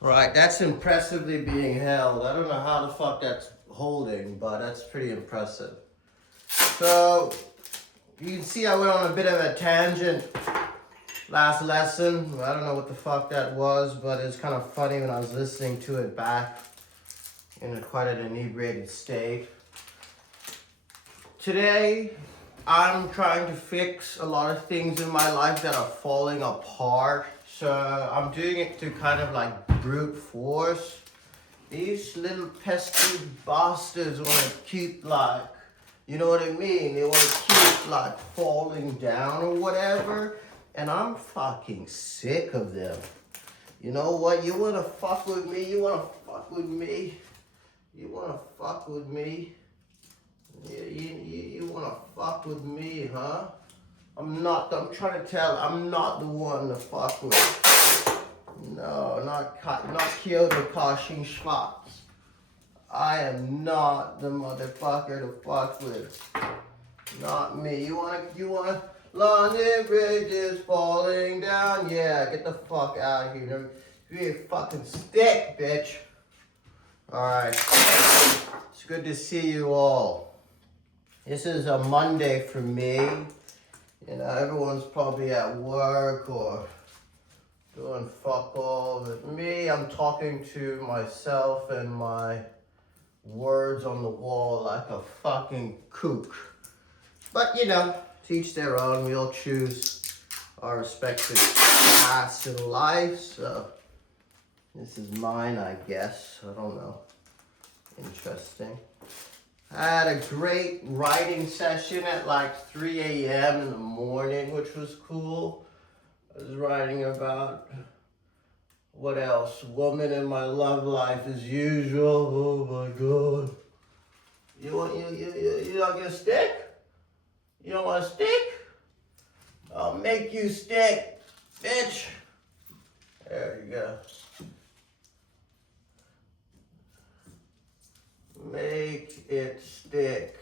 Right, that's impressively being held. I don't know how the fuck that's holding, but that's pretty impressive. So, you can see I went on a bit of a tangent last lesson. I don't know what the fuck that was, but it's kind of funny when I was listening to it back in quite an inebriated state. Today, I'm trying to fix a lot of things in my life that are falling apart. So I'm doing it to kind of like brute force. These little pesky bastards want to keep like, you know what I mean? They want to keep like falling down or whatever. And I'm fucking sick of them. You know what? You want to fuck with me? You want to fuck with me? You want to fuck with me? Yeah, you want to fuck with me, huh? I'm trying to tell, I'm not the one to fuck with. No, not Kyoto Ka-shing Schwartz. I am not the motherfucker to fuck with. Not me. You wanna, London Bridge is falling down. Yeah, get the fuck out of here. You a fucking stick, bitch. Alright. It's good to see you all. This is a Monday for me. You know, everyone's probably at work or doing fuck all. But me, I'm talking to myself and my words on the wall like a fucking kook. But you know, to each their own. We all choose our respective paths in life. So this is mine, I guess. I don't know. Interesting. I had a great writing session at like 3 a.m. in the morning, which was cool. I was writing about, what else? Woman in my love life as usual. Oh my God. You don't get a stick? You don't want a stick? I'll make you stick, bitch. There you go. Make it stick.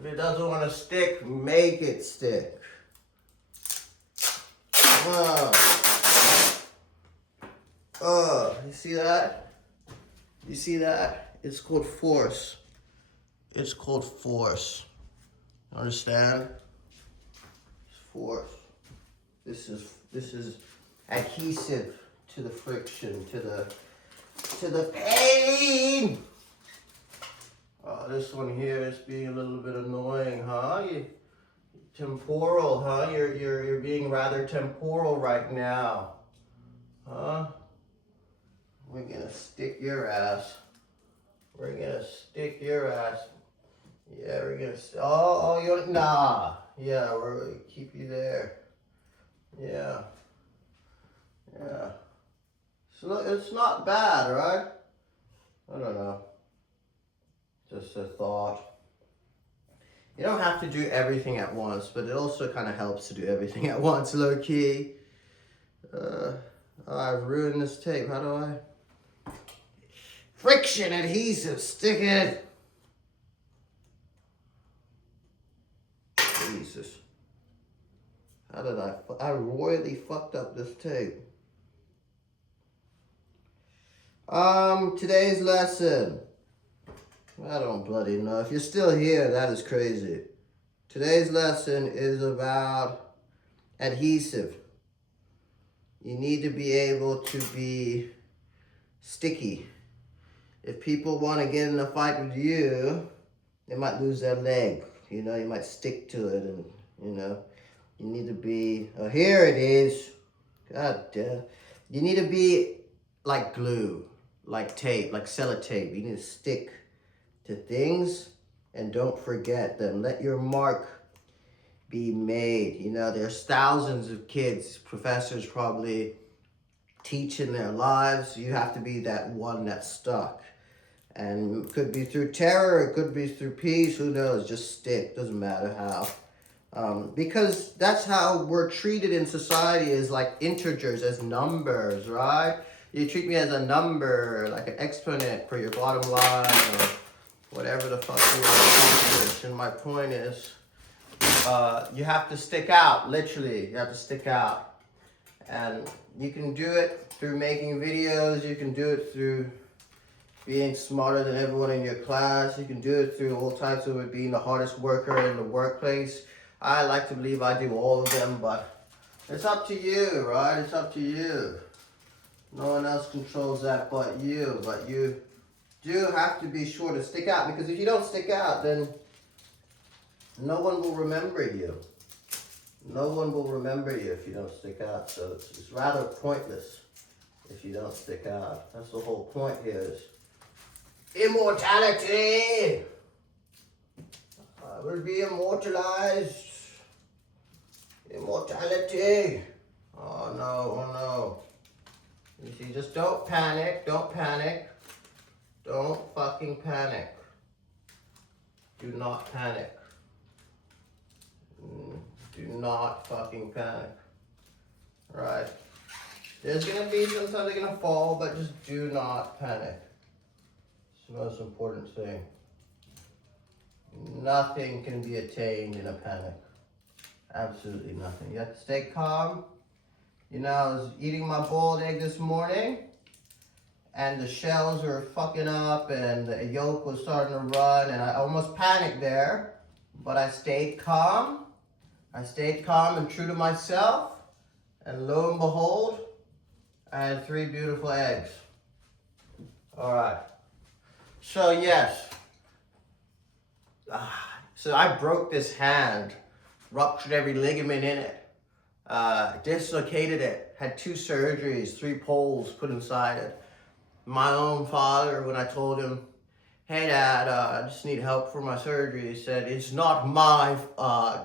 If it doesn't want to stick, make it stick. You see that? You see that? It's called force. It's called force. Understand? It's force. This is adhesive to the friction, to the pain. This one here is being a little bit annoying, huh? Temporal, huh? You're being rather temporal right now, huh? We're gonna stick your ass. We're gonna stick your ass. Yeah, we're gonna. You nah. Yeah, we're gonna keep you there. Yeah. Yeah. So it's not bad, right? I don't know. Just a thought. You don't have to do everything at once, but it also kind of helps to do everything at once, low key. I've ruined this tape. How do I? Friction adhesive, stick it. Jesus. How did I royally fucked up this tape. Today's lesson. I don't bloody know. If you're still here, that is crazy. Today's lesson is about adhesive. You need to be able to be sticky. If people want to get in a fight with you, they might lose their leg. You know, you might stick to it and, you know, you need to be, oh, here it is. God damn. You need to be like glue, like tape, like sellotape. You need to stick to things and don't forget them. Let your mark be made. You know, there's thousands of kids, professors probably teaching their lives. You have to be that one that's stuck. And it could be through terror, it could be through peace, who knows, just stick, doesn't matter how. Because that's how we're treated in society, as like integers, as numbers, right? You treat me as a number, like an exponent for your bottom line, or whatever the fuck you want to accomplish. And my point is, you have to stick out, literally, you have to stick out. And you can do it through making videos, you can do it through being smarter than everyone in your class, you can do it through all types of it, being the hardest worker in the workplace. I like to believe I do all of them, but it's up to you, right? It's up to you. No one else controls that but you. But you do have to be sure to stick out, because if you don't stick out, then no one will remember you. No one will remember you if you don't stick out. So it's rather pointless if you don't stick out. That's the whole point here, is immortality. I will be immortalized. Immortality. Oh no, oh no. You see, just don't panic, don't panic. Don't fucking panic. Do not panic. Do not fucking panic. Right? There's gonna be sometimes they're gonna fall, but just do not panic. It's the most important thing. Nothing can be attained in a panic. Absolutely nothing. You have to stay calm. You know, I was eating my boiled egg this morning, and the shells were fucking up, and the yolk was starting to run, and I almost panicked there, but I stayed calm. I stayed calm and true to myself, and lo and behold, I had 3 beautiful eggs. All right. So yes. So I broke this hand, ruptured every ligament in it, dislocated it, had 2 surgeries, 3 poles put inside it. My own father, when I told him, hey Dad, I just need help for my surgery, he said, it's not my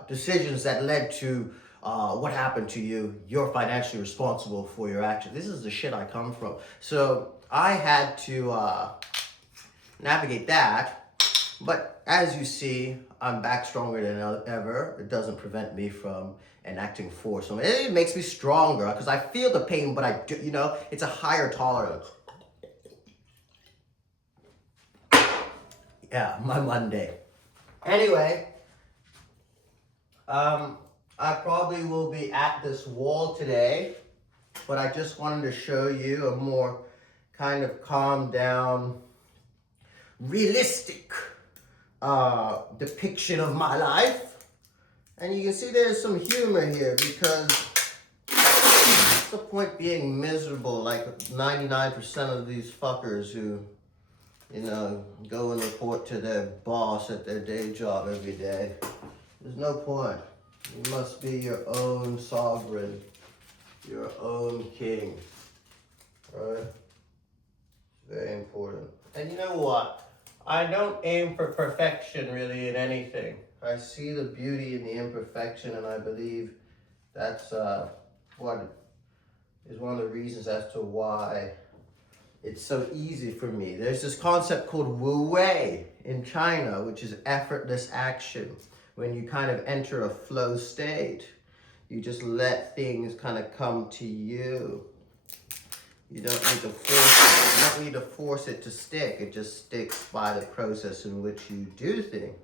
decisions that led to what happened to you. You're financially responsible for your actions. This is the shit I come from. So I had to navigate that. But as you see, I'm back stronger than ever. It doesn't prevent me from enacting force. So it makes me stronger because I feel the pain, but I do, you know, it's a higher tolerance. Yeah, my Monday. Anyway, I probably will be at this wall today, but I just wanted to show you a more kind of calm down, realistic depiction of my life. And you can see there's some humor here, because what's the point being miserable like 99% of these fuckers who, you know, go and report to their boss at their day job every day. There's no point. You must be your own sovereign, your own king, right? Very important. And you know what? I don't aim for perfection really in anything. I see the beauty in the imperfection, and I believe that's what is one of the reasons as to why it's so easy for me. There's this concept called Wu Wei in China, which is effortless action. When you kind of enter a flow state, you just let things kind of come to you. You don't need to force it to stick. It just sticks by the process in which you do things.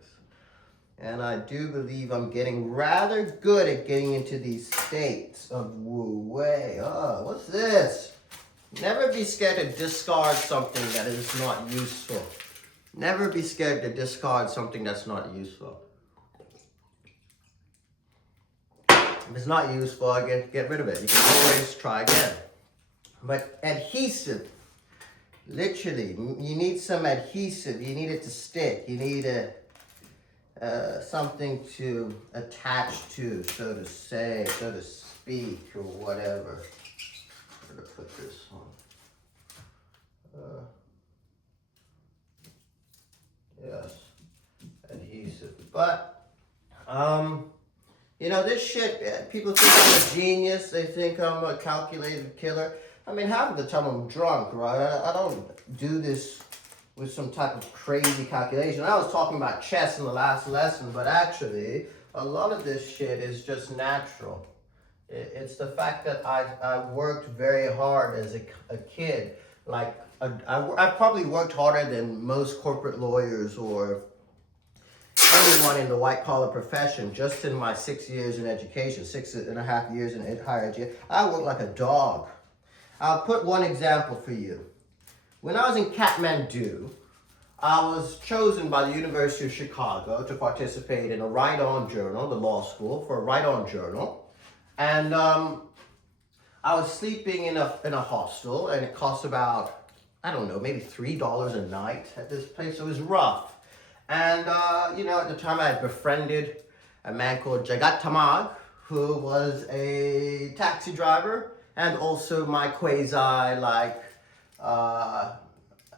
And I do believe I'm getting rather good at getting into these states of Wu Wei. Oh, what's this? Never be scared to discard something that is not useful. Never be scared to discard something that's not useful. If it's not useful, get rid of it. You can always try again. But adhesive, literally, you need some adhesive. You need it to stick. You need something to attach to, so to say, so to speak, or whatever. I'm gonna put this on. Yes, adhesive. But you know, this shit, people think I'm a genius. They think I'm a calculated killer. I mean, half of the time I'm drunk, right? I don't do this with some type of crazy calculation. I was talking about chess in the last lesson, but actually, a lot of this shit is just natural. It's the fact that I worked very hard as a kid. Like, I probably worked harder than most corporate lawyers or any anyone in the white collar profession, just in my 6 years in education, 6.5 years in higher education, I work like a dog. I'll put one example for you. When I was in Kathmandu, I was chosen by the University of Chicago to participate in a write-on journal, the law school, for a write-on journal. And I was sleeping in a hostel, and it cost about, I don't know, maybe $3 a night at this place. It was rough. And, at the time I had befriended a man called Jagat Tamag, who was a taxi driver and also my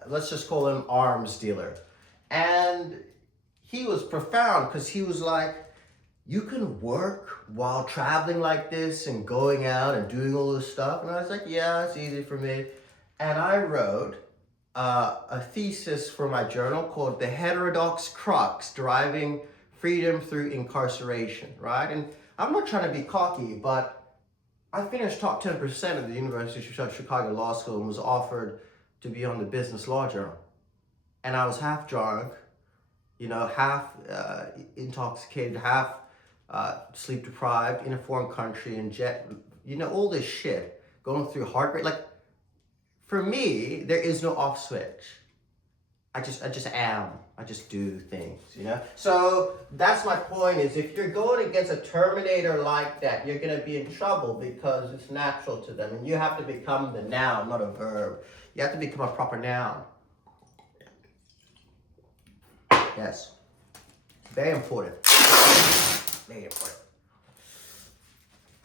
let's just call him arms dealer. And he was profound because he was like, you can work while traveling like this and going out and doing all this stuff. And I was like, yeah, it's easy for me. And I wrote a thesis for my journal called The Heterodox Crux, Deriving Freedom Through Incarceration, right? And I'm not trying to be cocky, but I finished top 10% of the University of Chicago Law School and was offered to be on the Business Law Journal. And I was half drunk, half intoxicated, half sleep deprived, in a foreign country, and all this shit, going through heartbreak. Like, for me, there is no off switch. I just am. I just do things, So that's my point, is if you're going against a Terminator like that, you're going to be in trouble because it's natural to them. And you have to become the noun, not a verb. You have to become a proper noun. Yes. Very important. Very important.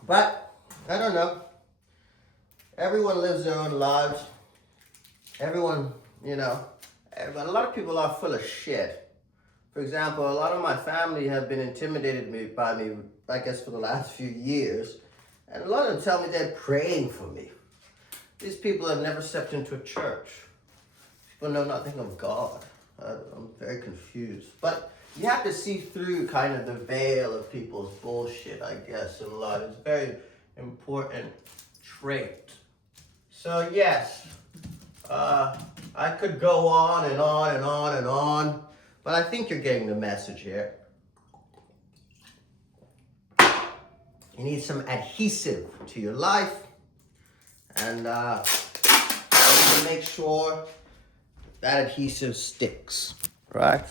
But, I don't know. Everyone lives their own lives. Everyone, a lot of people are full of shit. For example, a lot of my family have been intimidated by me, I guess, for the last few years. And a lot of them tell me they're praying for me. These people have never stepped into a church. People know nothing of God. I'm very confused. But you have to see through kind of the veil of people's bullshit, I guess, in life. It's a very important trait. So yes, I could go on and on and on and on, but I think you're getting the message here. You need some adhesive to your life, and you need to make sure that adhesive sticks, right?